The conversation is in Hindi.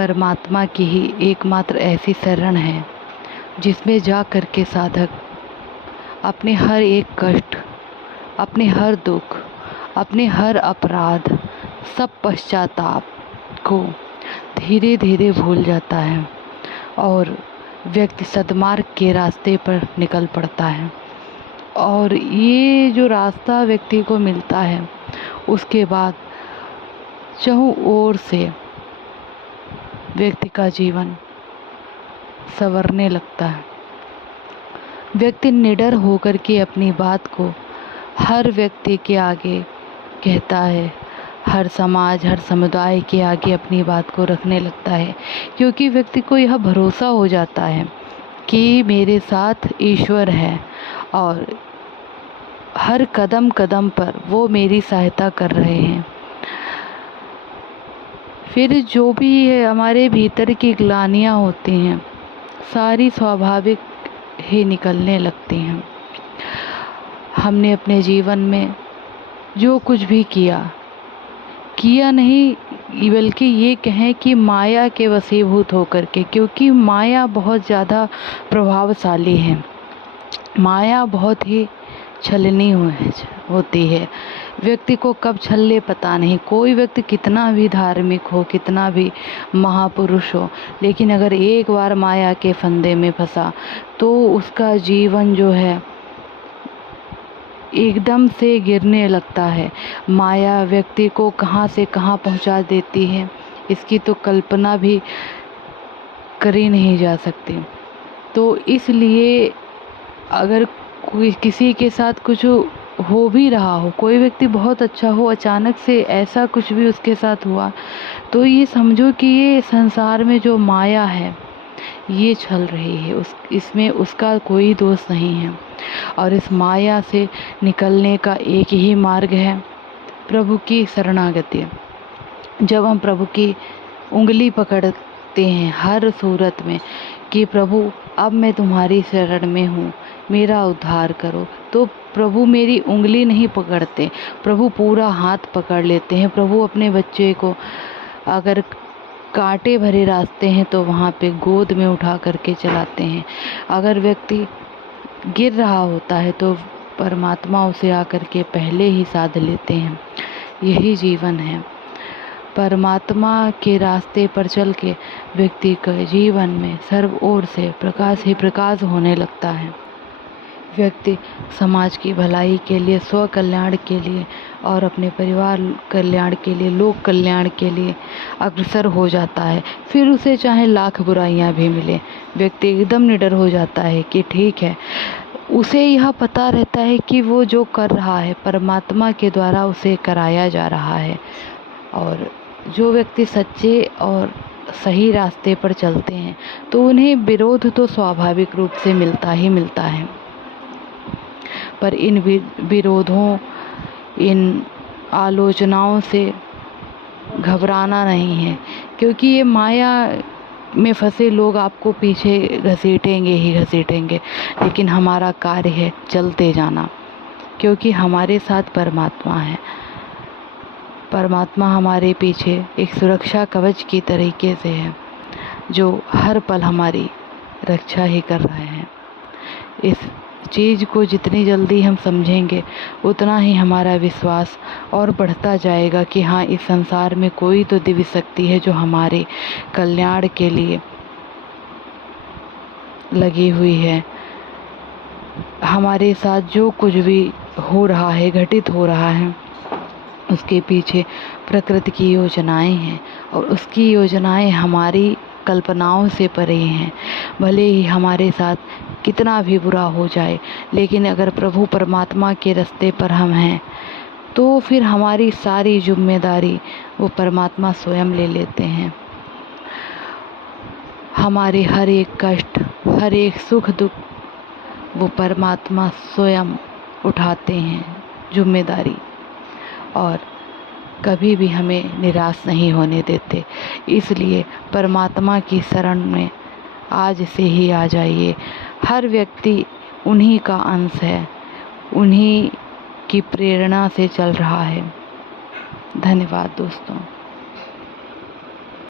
परमात्मा की ही एकमात्र ऐसी शरण है जिसमें जा कर के साधक अपने हर एक कष्ट, अपने हर दुख, अपने हर अपराध, सब पश्चाताप को धीरे धीरे भूल जाता है और व्यक्ति सद्मार्ग के रास्ते पर निकल पड़ता है। और ये जो रास्ता व्यक्ति को मिलता है, उसके बाद चहुं ओर से व्यक्ति का जीवन संवरने लगता है। व्यक्ति निडर होकर के अपनी बात को हर व्यक्ति के आगे कहता है, हर समाज, हर समुदाय के आगे अपनी बात को रखने लगता है, क्योंकि व्यक्ति को यह भरोसा हो जाता है कि मेरे साथ ईश्वर है और हर कदम कदम पर वो मेरी सहायता कर रहे हैं। फिर जो भी हमारे भीतर की ग्लानियाँ होती हैं, सारी स्वाभाविक ही निकलने लगती हैं। हमने अपने जीवन में जो कुछ भी किया नहीं, बल्कि ये कहें कि माया के वशीभूत होकर के, क्योंकि माया बहुत ज़्यादा प्रभावशाली है। माया बहुत ही छलनी होती है। व्यक्ति को कब छल ले पता नहीं। कोई व्यक्ति कितना भी धार्मिक हो, कितना भी महापुरुष हो, लेकिन अगर एक बार माया के फंदे में फंसा तो उसका जीवन जो है एकदम से गिरने लगता है। माया व्यक्ति को कहाँ से कहाँ पहुँचा देती है, इसकी तो कल्पना भी करी नहीं जा सकती। तो इसलिए अगर कोई किसी के साथ कुछ हो भी रहा हो, कोई व्यक्ति बहुत अच्छा हो, अचानक से ऐसा कुछ भी उसके साथ हुआ, तो ये समझो कि ये संसार में जो माया है ये छल रही है, इसमें उसका कोई दोष नहीं है। और इस माया से निकलने का एक ही मार्ग है, प्रभु की शरणागति। जब हम प्रभु की उंगली पकड़ते हैं हर सूरत में कि प्रभु अब मैं तुम्हारी शरण में हूँ, मेरा उद्धार करो, तो प्रभु मेरी उंगली नहीं पकड़ते, प्रभु पूरा हाथ पकड़ लेते हैं। प्रभु अपने बच्चे को अगर कांटे भरे रास्ते हैं तो वहाँ पे गोद में उठा करके चलाते हैं। अगर व्यक्ति गिर रहा होता है तो परमात्मा उसे आकर के पहले ही साध लेते हैं। यही जीवन है। परमात्मा के रास्ते पर चल के व्यक्ति के जीवन में सर्व ओर से प्रकाश ही प्रकाश होने लगता है। व्यक्ति समाज की भलाई के लिए, स्व कल्याण के लिए और अपने परिवार कल्याण के लिए, लोक कल्याण के लिए अग्रसर हो जाता है। फिर उसे चाहे लाख बुराइयां भी मिले, व्यक्ति एकदम निडर हो जाता है कि ठीक है। उसे यह पता रहता है कि वो जो कर रहा है परमात्मा के द्वारा उसे कराया जा रहा है। और जो व्यक्ति सच्चे और सही रास्ते पर चलते हैं तो उन्हें विरोध तो स्वाभाविक रूप से मिलता ही मिलता है, पर इन विरोधों, इन आलोचनाओं से घबराना नहीं है, क्योंकि ये माया में फंसे लोग आपको पीछे घसीटेंगे ही घसीटेंगे। लेकिन हमारा कार्य है चलते जाना, क्योंकि हमारे साथ परमात्मा है। परमात्मा हमारे पीछे एक सुरक्षा कवच की तरीके से है, जो हर पल हमारी रक्षा ही कर रहे हैं। इस चीज़ को जितनी जल्दी हम समझेंगे उतना ही हमारा विश्वास और बढ़ता जाएगा कि हाँ, इस संसार में कोई तो दिव्य शक्ति है जो हमारे कल्याण के लिए लगी हुई है। हमारे साथ जो कुछ भी हो रहा है, घटित हो रहा है, उसके पीछे प्रकृति की योजनाएं हैं और उसकी योजनाएं हमारी कल्पनाओं से परे हैं। भले ही हमारे साथ कितना भी बुरा हो जाए, लेकिन अगर प्रभु परमात्मा के रास्ते पर हम हैं तो फिर हमारी सारी जिम्मेदारी वो परमात्मा स्वयं ले लेते हैं। हमारे हर एक कष्ट, हर एक सुख दुख वो परमात्मा स्वयं उठाते हैं जिम्मेदारी, और कभी भी हमें निराश नहीं होने देते। इसलिए परमात्मा की शरण में आज से ही आ जाइए। हर व्यक्ति उन्हीं का अंश है, उन्हीं की प्रेरणा से चल रहा है। धन्यवाद दोस्तों।